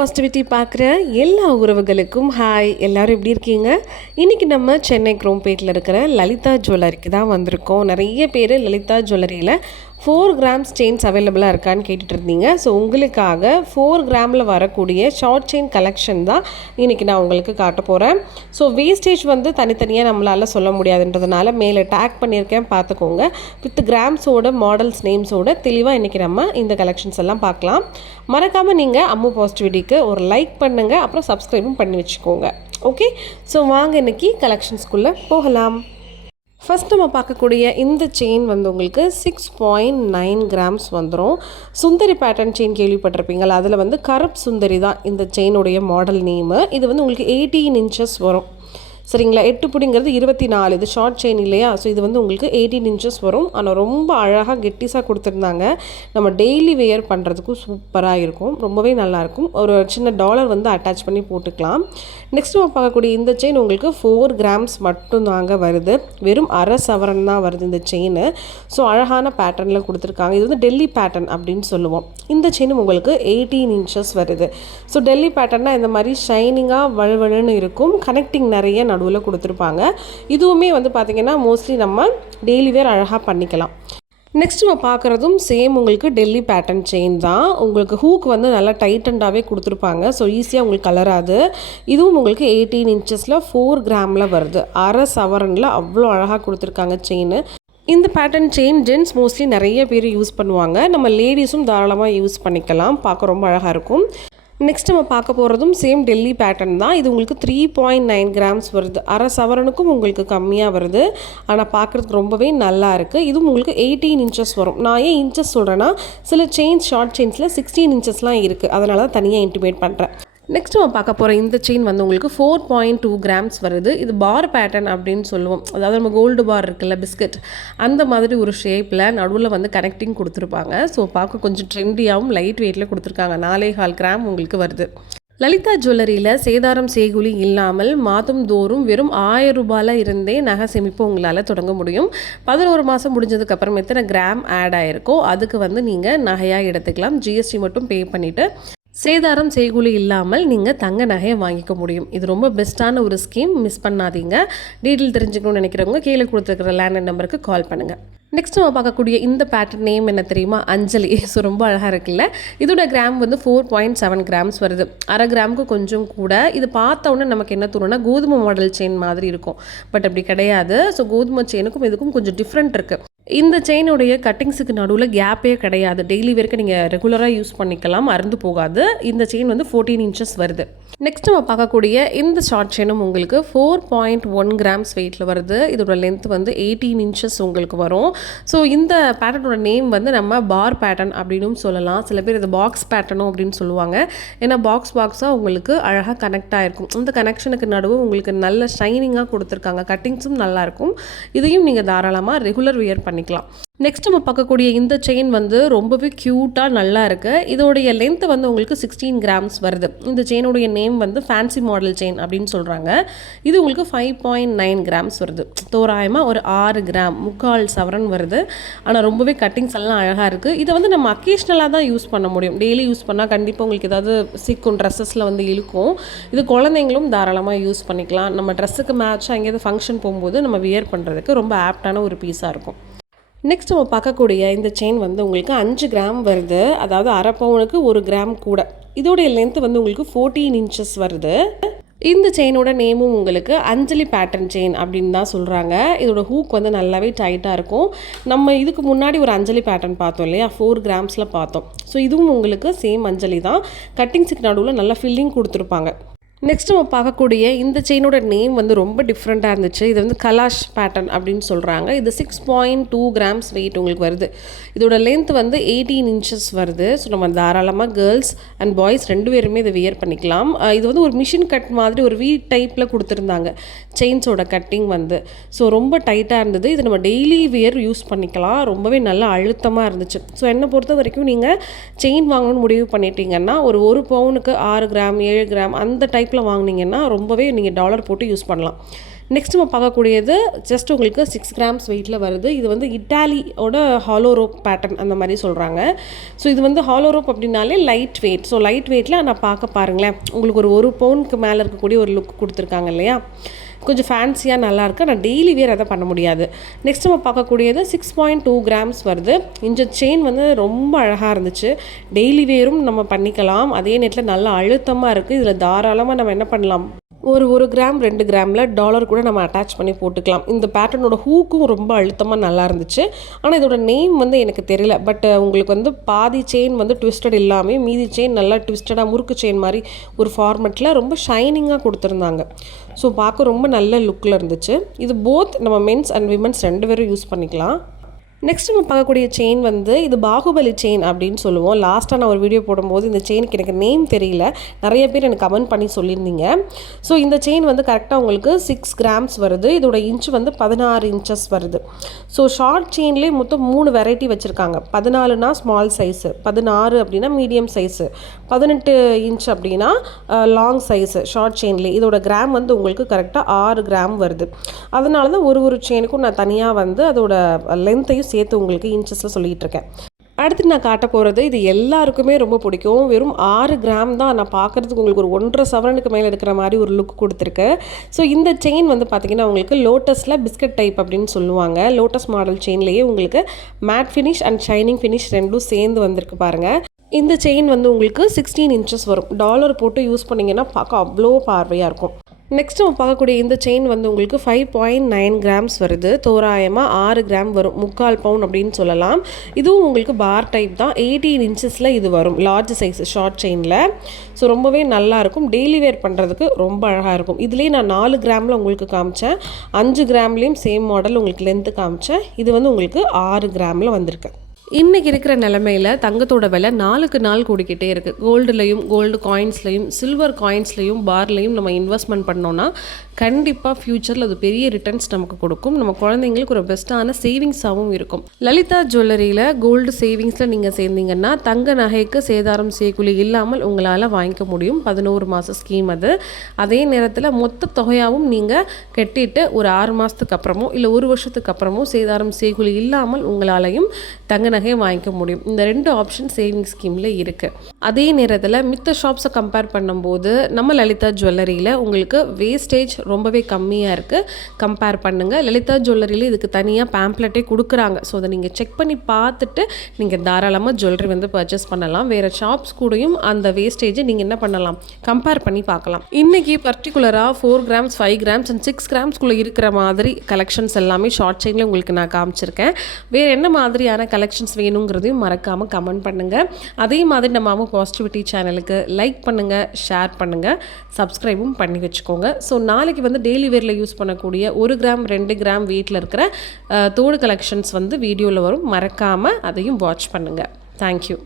Positivity பார்க்குற எல்லா உறவுகளுக்கும் ஹாய். எல்லோரும் எப்படி இருக்கீங்க? இன்றைக்கி நம்ம சென்னை குரோம்பேட்டில் இருக்கிற லலிதா ஜுவல்லரிக்கு தான் வந்திருக்கோம். நிறைய பேர் லலிதா ஜுவல்லரியில் 4 கிராம்ஸ் செயின்ஸ் அவைலபிளாக இருக்கான்னு கேட்டுட்டு இருந்தீங்க. ஸோ உங்களுக்காக 4 கிராமில் வரக்கூடிய ஷார்ட் செயின் கலெக்ஷன் தான் இன்றைக்கி நான் உங்களுக்கு காட்ட போகிறேன். ஸோ வேஸ்டேஜ் வந்து தனித்தனியாக நம்மளால் சொல்ல முடியாதுன்றதுனால மேலே டேக் பண்ணியிருக்கேன், பார்த்துக்கோங்க. வித் கிராம்ஸோட மாடல்ஸ் நேம்ஸோட தெளிவாக இன்றைக்கி நம்ம இந்த கலெக்ஷன்ஸ் எல்லாம் பார்க்கலாம். மறக்காமல் நீங்கள் அம்மு பாசிட்டிவிட்டிக்கு ஒரு லைக் பண்ணுங்கள், அப்புறம் சப்ஸ்கிரைபும் பண்ணி வச்சுக்கோங்க. ஓகே, ஸோ வாங்க இன்றைக்கி கலெக்ஷன்ஸ்குள்ளே போகலாம். ஃபஸ்ட் நம்ம பார்க்கக்கூடிய இந்த செயின் வந்து உங்களுக்கு 6.9 கிராம்ஸ் வந்துடும். சுந்தரி பேட்டர்ன் செயின் கேள்விப்பட்டிருப்பீங்களா? அதில் வந்து கருப் சுந்தரி தான் இந்த செயினுடைய மாடல் நேமு. இது வந்து உங்களுக்கு 18 இன்ச்சஸ் வரும். சரிங்களா? 8 புடிங்கிறது 24. இது ஷார்ட் செயின் இல்லையா? ஸோ இது வந்து உங்களுக்கு 18 இன்ச்சஸ் வரும். ஆனால் ரொம்ப அழகாக கெட்டிஸாக கொடுத்துருந்தாங்க. நம்ம டெய்லி வேர் பண்ணுறதுக்கும் சூப்பராக இருக்கும், ரொம்பவே நல்லாயிருக்கும். ஒரு சின்ன டாலர் வந்து அட்டாச் பண்ணி போட்டுக்கலாம். நெக்ஸ்ட் நம்ம பார்க்கக்கூடிய இந்த செயின் உங்களுக்கு 4 கிராம்ஸ் மட்டும் தாங்க வருது. வெறும் அரை சவரன் தான் வருது இந்த செயின். ஸோ அழகான பேட்டர்னில் கொடுத்துருக்காங்க. இது வந்து டெல்லி பேட்டர்ன் அப்படின்னு சொல்லுவோம். இந்த செயினும் உங்களுக்கு 18 இன்ச்சஸ் வருது. ஸோ டெல்லி பேட்டர்னால் இந்த மாதிரி ஷைனிங்காக வழுவழுன்னு இருக்கும். கனெக்டிங் நிறைய நடுவில் கொடுத்துருப்பாங்க. இதுவுமே வந்து பார்த்திங்கன்னா மோஸ்ட்லி நம்ம டெய்லி வேர் அழகாக பண்ணிக்கலாம். நெக்ஸ்ட் நம்ம பார்க்குறதும் சேம் உங்களுக்கு டெல்லி பேட்டர்ன் செயின் தான். உங்களுக்கு ஹூக் வந்து நல்லா டைட்டண்டாகவே கொடுத்துருப்பாங்க. ஸோ ஈஸியாக உங்களுக்கு கலராது. இதுவும் உங்களுக்கு 18 இன்ச்சஸில் 4 கிராமில் வருது. அரை சவரனில் அவ்வளோ அழகாக கொடுத்துருக்காங்க செயின். இந்த பேட்டர்ன் செயின் ஜென்ட்ஸ் மோஸ்ட்லி நிறைய பேர் யூஸ் பண்ணுவாங்க. நம்ம லேடிஸும் தாராளமாக யூஸ் பண்ணிக்கலாம். பார்க்க ரொம்ப அழகாக இருக்கும். நெக்ஸ்ட் நம்ம பார்க்க போகிறதும் சேம் டெல்லி பேட்டர்ன் தான். இது உங்களுக்கு 3.9 கிராம்ஸ் வருது. அரை சவரனுக்கும் உங்களுக்கு கம்மியாக வருது. ஆனால் பார்க்குறதுக்கு ரொம்பவே நல்லா இருக்குது. இதுவும் உங்களுக்கு 18 இன்ச்சஸ் வரும். நான் ஏன் இன்ச்சஸ் சொல்கிறேன்னா, சில செயின்ஸ் ஷார்ட் செயின்ஸில் 16 இன்ச்சஸ்லாம் இருக்குது. அதனால தான் தனியாக இன்டிமேட் பண்ணுறேன். நெக்ஸ்ட் நம்ம பார்க்க போகிற இந்த செயின் வந்து உங்களுக்கு 4.2 கிராம்ஸ் வருது. இது பார் பேட்டர்ன் அப்படின்னு சொல்லுவோம். அதாவது நம்ம கோல்டு பார் இருக்குல்ல, பிஸ்கட், அந்த மாதிரி ஒரு ஷேப்பில் நடுவில் வந்து கனெக்டிங் கொடுத்துருப்பாங்க. ஸோ பார்க்க கொஞ்சம் ட்ரெண்டியாகவும் லைட் வெயிட்டில் கொடுத்துருக்காங்க. 4.25 கிராம் உங்களுக்கு வருது. லலிதா ஜுவல்லரியில் சேதாரம் செய்கூலி இல்லாமல் மாதம் தோறும் வெறும் 1000 ரூபாயில் இருந்தே நகை சேமிப்பு உங்களால் தொடங்க முடியும். 11 மாதம் முடிஞ்சதுக்கப்புறம் எத்தனை கிராம் ஆட் ஆகிருக்கோ அதுக்கு வந்து நீங்கள் நகையாக எடுத்துக்கலாம். ஜிஎஸ்டி மட்டும் பே பண்ணிவிட்டு சேதாரம் செய்கூலி இல்லாமல் நீங்கள் தங்க நகையை வாங்கிக்க முடியும். இது ரொம்ப பெஸ்ட்டான ஒரு ஸ்கீம், மிஸ் பண்ணாதீங்க. டீட்டெயில் தெரிஞ்சுக்கணும்னு நினைக்கிறவங்க கீழே கொடுத்துருக்கிற லேண்ட்லைன் நம்பருக்கு கால் பண்ணுங்கள். நெக்ஸ்ட் நம்ம பார்க்கக்கூடிய இந்த பேட்டர்ன் நேம் என்ன தெரியுமா? அஞ்சலி. ஸோ ரொம்ப அழகாக இருக்குல்ல? இதோட கிராம் வந்து 4.7 கிராம்ஸ் வருது. அரை கிராமுக்கு கொஞ்சம் கூட. இது பார்த்த உடனே நமக்கு என்ன தோணுன்னா, கோதுமை மாடல் செயின் மாதிரி இருக்கும். பட் அப்படி கிடையாது. ஸோ கோதுமை செயினுக்கும் இதுக்கும் கொஞ்சம் டிஃப்ரெண்ட் இருக்குது. இந்த செயினுடைய கட்டிங்ஸுக்கு நடுவில் கேப்பே கிடையாது. டெய்லி வரைக்கும் நீங்கள் ரெகுலராக யூஸ் பண்ணிக்கலாம், அறுந்து போகாது. இந்த செயின் வந்து 14 இன்ச்சஸ் வருது. நெக்ஸ்ட் நம்ம பார்க்கக்கூடிய இந்த ஷார்ட் செயினும் உங்களுக்கு 4.1 கிராம்ஸ் வெயிட்டில் வருது. இதோட லென்த் வந்து 18 இன்ச்சஸ் உங்களுக்கு வரும். ஸோ இந்த பேட்டர்னோட நேம் வந்து நம்ம பார் பேட்டர்ன் அப்படின்னு சொல்லலாம். சில பேர் இது பாக்ஸ் பேட்டர்னும் அப்படின்னு சொல்லுவாங்க. ஏன்னா பாக்ஸாக உங்களுக்கு அழகாக கனெக்ட் ஆகிருக்கும். இந்த கனெக்ஷனுக்கு நடுவு உங்களுக்கு நல்ல ஷைனிங்காக கொடுத்துருக்காங்க. கட்டிங்ஸும் நல்லாயிருக்கும். இதையும் நீங்கள் தாராளமாக ரெகுலர் வியர் பண்ணிக்கலாம். நெக்ஸ்ட் நம்ம பார்க்கக்கூடிய இந்த செயின் வந்து ரொம்பவே க்யூட்டாக நல்லா இருக்குது. இதோடைய லென்த் வந்து உங்களுக்கு 16 கிராம்ஸ் வருது. இந்த செயினுடைய நேம் வந்து ஃபேன்சி மாடல் செயின் அப்படின்னு சொல்கிறாங்க. இது உங்களுக்கு 5.9 கிராம்ஸ் வருது. தோராயமாக ஒரு 6 கிராம், 3/4 சவரன் வருது. ஆனால் ரொம்பவே கட்டிங்ஸ் எல்லாம் அழகாக இருக்குது. இதை வந்து நம்ம அக்கேஷ்னலாக தான் யூஸ் பண்ண முடியும். டெய்லி யூஸ் பண்ணால் கண்டிப்பாக உங்களுக்கு ஏதாவது சிக்கும், ட்ரெஸ்ஸஸில் வந்து இழுக்கும். இது குழந்தைங்களும் தாராளமாக யூஸ் பண்ணிக்கலாம். நம்ம ட்ரெஸ்ஸுக்கு மேட்சாக எங்கேயாவது ஃபங்க்ஷன் போகும்போது நம்ம வியர் பண்ணுறதுக்கு ரொம்ப ஆப்டான ஒரு பீஸாக இருக்கும். நெக்ஸ்ட் நம்ம பார்க்கக்கூடிய இந்த செயின் வந்து உங்களுக்கு 5 கிராம் வருது. அதாவது அரை பவுனுக்கு 1 கிராம் கூட. இதோடைய லென்த் வந்து உங்களுக்கு 14 இன்ச்சஸ் வருது. இந்த செயினோட நேமும் உங்களுக்கு அஞ்சலி பேட்டர்ன் செயின் அப்படின்னு தான் சொல்கிறாங்க. இதோட ஹூக் வந்து நல்லாவே டைட்டாக இருக்கும். நம்ம இதுக்கு முன்னாடி ஒரு அஞ்சலி பேட்டர்ன் பார்த்தோம் இல்லையா, 4 கிராம்ஸில் பார்த்தோம். ஸோ இதுவும் உங்களுக்கு சேம் அஞ்சலி தான். கட்டிங்ஸுக்கு நடுவில் நல்லா ஃபில்லிங் கொடுத்துருப்பாங்க. நெக்ஸ்ட் நம்ம பார்க்கக்கூடிய இந்த செயினோட நேம் வந்து ரொம்ப டிஃப்ரெண்ட்டாக இருந்துச்சு. இது வந்து கலாஷ் பேட்டர்ன் அப்படின்னு சொல்கிறாங்க. இது 6.2 கிராம்ஸ் வெயிட் உங்களுக்கு வருது. இதோட லென்த் வந்து 18 இன்ச்சஸ் வருது. ஸோ நம்ம தாராளமாக கேர்ள்ஸ் அண்ட் பாய்ஸ் 2 பேருமே இதை வியர் பண்ணிக்கலாம். இது வந்து ஒரு மிஷின் கட் மாதிரி ஒரு வீ டைப்பில் கொடுத்துருந்தாங்க செயின்ஸோட கட்டிங் வந்து. ஸோ ரொம்ப டைட்டாக இருந்தது. இது நம்ம டெய்லி வியர் யூஸ் பண்ணிக்கலாம். ரொம்பவே நல்லா அழுத்தமாக இருந்துச்சு. ஸோ என்னை பொறுத்த வரைக்கும் நீங்கள் செயின் வாங்கணும்னு முடிவு பண்ணிட்டீங்கன்னா ஒரு பவுனுக்கு 6 கிராம் 7 கிராம் அந்த டைப் டைப்பில் வாங்கினீங்கன்னா ரொம்பவே நீங்கள் டாலர் போட்டு யூஸ் பண்ணலாம். நெக்ஸ்ட் நம்ம பார்க்கக்கூடியது ஜஸ்ட் உங்களுக்கு 6 கிராம்ஸ் வெயிட்டில் வருது. இது வந்து இட்டாலியோட ஹாலோ ரோப் பேட்டர்ன் அந்த மாதிரி சொல்கிறாங்க. ஸோ இது வந்து ஹாலோ ரோப் அப்படின்னாலே லைட் வெயிட். ஸோ லைட் வெயிட்டில் நான் பார்க்க பாருங்களேன், உங்களுக்கு ஒரு பவுனுக்கு மேலே இருக்கக்கூடிய ஒரு லுக் கொடுத்துருக்காங்க இல்லையா, கொஞ்சம் ஃபேன்சியாக நல்லாயிருக்கு. ஆனால் டெய்லி வேர் அதை பண்ண முடியாது. நெக்ஸ்ட் நம்ம பார்க்கக்கூடியது 6.2 கிராம்ஸ் வருது. இந்த செயின் வந்து ரொம்ப அழகாக இருந்துச்சு. டெய்லி வேரும் நம்ம பண்ணிக்கலாம். அதே நேரத்தில் நல்லா அழுத்தமாக இருக்குது. இதில் தாராளமாக நம்ம என்ன பண்ணலாம், ஒரு கிராம் 2 கிராமில் டாலர் கூட நம்ம அட்டாச் பண்ணி போட்டுக்கலாம். இந்த பேட்டர்னோட ஹூக்கும் ரொம்ப அழுத்தமாக நல்லா இருந்துச்சு. ஆனால் இதோட நேம் வந்து எனக்கு தெரியல. பட் உங்களுக்கு வந்து பாதி செயின் வந்து ட்விஸ்டட் இல்லாமல் மீதி செயின் நல்லா ட்விஸ்டடாக முறுக்கு செயின் மாதிரி ஒரு ஃபார்மெட்டில் ரொம்ப ஷைனிங்காக கொடுத்துருந்தாங்க. ஸோ பார்க்க ரொம்ப நல்ல லுக்கில் இருந்துச்சு. இது போத் நம்ம மென்ஸ் அண்ட் விமென்ஸ் 2 பேரும் யூஸ் பண்ணிக்கலாம். நெக்ஸ்ட் நம்ம பார்க்கக்கூடிய செயின் வந்து இது பாகுபலி செயின் அப்படின்னு சொல்லுவோம். லாஸ்ட்டாக நான் ஒரு வீடியோ போடும்போது இந்த செயினுக்கு எனக்கு நேம் தெரியல, நிறைய பேர் எனக்கு கமெண்ட் பண்ணி சொல்லியிருந்தீங்க. ஸோ இந்த செயின் வந்து கரெக்டாக உங்களுக்கு 6 கிராம்ஸ் வருது. இதோட இன்ச் வந்து 16 இன்ச்சஸ் வருது. ஸோ ஷார்ட் செயின்லேயே மொத்தம் 3 வெரைட்டி வச்சுருக்காங்க. 14னா ஸ்மால் சைஸு, 16 அப்படின்னா மீடியம் சைஸு, 18 இன்ச் அப்படின்னா லாங் சைஸு ஷார்ட் செயின்லேயே. இதோட கிராம் வந்து உங்களுக்கு கரெக்டாக 6 கிராம் வருது. அதனால தான் ஒரு செயினுக்கும் நான் தனியாக வந்து அதோட லென்த்தையும் சேர்த்து உங்களுக்கு இன்ச்சஸில் சொல்லிகிட்டு இருக்கேன். அடுத்து நான் காட்ட போகிறது இது எல்லாருக்குமே ரொம்ப பிடிக்கும். வெறும் 6 கிராம் தான். நான் பார்க்குறதுக்கு உங்களுக்கு ஒரு 1.5 சவரனுக்கு மேலே இருக்கிற மாதிரி ஒரு லுக் கொடுத்துருக்கு. ஸோ இந்த செயின் வந்து பார்த்திங்கன்னா உங்களுக்கு லோட்டஸில் பிஸ்கட் டைப் அப்படின்னு சொல்லுவாங்க. லோட்டஸ் மாடல் செயின்லேயே உங்களுக்கு matte finish and shining finish ரெண்டும் சேர்ந்து வந்திருக்கு பாருங்கள். இந்த செயின் வந்து உங்களுக்கு 16 இன்ச்சஸ் வரும். டாலர் போட்டு யூஸ் பண்ணிங்கன்னா பார்க்க அவ்வளோ பார்வையாக இருக்கும். நெக்ஸ்ட் நம்ம பார்க்கக்கூடிய இந்த செயின் வந்து உங்களுக்கு 5.9 கிராம்ஸ் வருது. தோராயமாக 6 கிராம் வரும். 3/4 பவுன் அப்படின்னு சொல்லலாம். இதுவும் உங்களுக்கு பார் டைப் தான். 18 இன்ச்சஸில் இது வரும். லார்ஜ் சைஸ் ஷார்ட் செயினில். ஸோ ரொம்பவே நல்லாயிருக்கும். டெய்லி வேர் பண்ணுறதுக்கு ரொம்ப அழகாக இருக்கும். இதுலேயே நான் 4 கிராமில் உங்களுக்கு காமிச்சேன். 5 கிராம்லேயும் சேம் மாடல் உங்களுக்கு லென்த்து காமிச்சேன். இது வந்து உங்களுக்கு 6 கிராமில் வந்திருக்கு. இன்றைக்கி இருக்கிற நிலமையில் தங்கத்தோட விலை நாளுக்கு நாள் கூடிக்கிட்டே இருக்குது. கோல்டுலையும் கோல்டு காயின்ஸ்லையும் சில்வர் காயின்ஸ்லையும் பார்லையும் நம்ம இன்வெஸ்ட்மெண்ட் பண்ணோன்னா கண்டிப்பாக ஃப்யூச்சரில் அது பெரிய ரிட்டர்ன்ஸ் நமக்கு கொடுக்கும். நம்ம குழந்தைங்களுக்கு ஒரு பெஸ்ட்டான சேவிங்ஸாகவும் இருக்கும். லலிதா ஜுவல்லரியில் கோல்டு சேவிங்ஸில் நீங்கள் சேர்ந்தீங்கன்னா தங்க நகைக்கு சேதாரம் செய்கூலி இல்லாமல் உங்களால் வாங்கிக்க முடியும். 11 மாத ஸ்கீம் அது. அதே நேரத்தில் மொத்த தொகையாகவும் நீங்கள் கட்டிட்டு ஒரு 6 மாதத்துக்கு அப்புறமோ இல்லை 1 வருஷத்துக்கு அப்புறமோ சேதாரம் செய்கூலி இல்லாமல் உங்களாலையும் தங்க நகையை வாங்கிக்க முடியும். இந்த 2 ஆப்ஷன் சேவிங் ஸ்கீமில் இருக்குது. அதே நேரத்தில் மித்த ஷாப்ஸை கம்பேர் பண்ணும்போது நம்ம லலிதா ஜுவல்லரியில் உங்களுக்கு வேஸ்டேஜ் ரொம்பவே கம்மியாக இருக்குது. கம்பேர் பண்ணுங்கள். லலிதா ஜுவல்லரியில் இதுக்கு தனியாக பேம்ப்ளெட்டே கொடுக்குறாங்க. ஸோ அதை நீங்கள் செக் பண்ணி பார்த்துட்டு நீங்கள் தாராளமாக ஜுவல்லரி வந்து பர்ச்சேஸ் பண்ணலாம். வேறு ஷாப்ஸ் கூடயும் அந்த வேஸ்டேஜை நீங்கள் என்ன பண்ணலாம், கம்பேர் பண்ணி பார்க்கலாம். இன்றைக்கி பர்டிகுலராக 4 கிராம்ஸ் 5 கிராம்ஸ் அண்ட் 6 கிராம்ஸ்குள்ளே இருக்கிற மாதிரி கலெக்ஷன்ஸ் எல்லாமே ஷார்ட் செயினில் உங்களுக்கு நான் காமிச்சிருக்கேன். வேறு என்ன மாதிரியான கலெக்ஷன்ஸ் வேணுங்கிறதையும் மறக்காமல் கமெண்ட் பண்ணுங்கள். அதே மாதிரி நம்ம மாமா பாசிட்டிவிட்டி சேனலுக்கு லைக் பண்ணுங்கள், ஷேர் பண்ணுங்கள், சப்ஸ்கிரைபும் பண்ணி வச்சுக்கோங்க. ஸோ நாளைக்கு வந்து டெய்லி வேரில் யூஸ் பண்ணக்கூடிய 1 கிராம் 2 கிராம் வெயிட்டில் இருக்கிற தோடு கலெக்ஷன்ஸ் வந்து வீடியோவில் வரும். மறக்காமல் அதையும் வாட்ச் பண்ணுங்கள். தேங்க்யூ.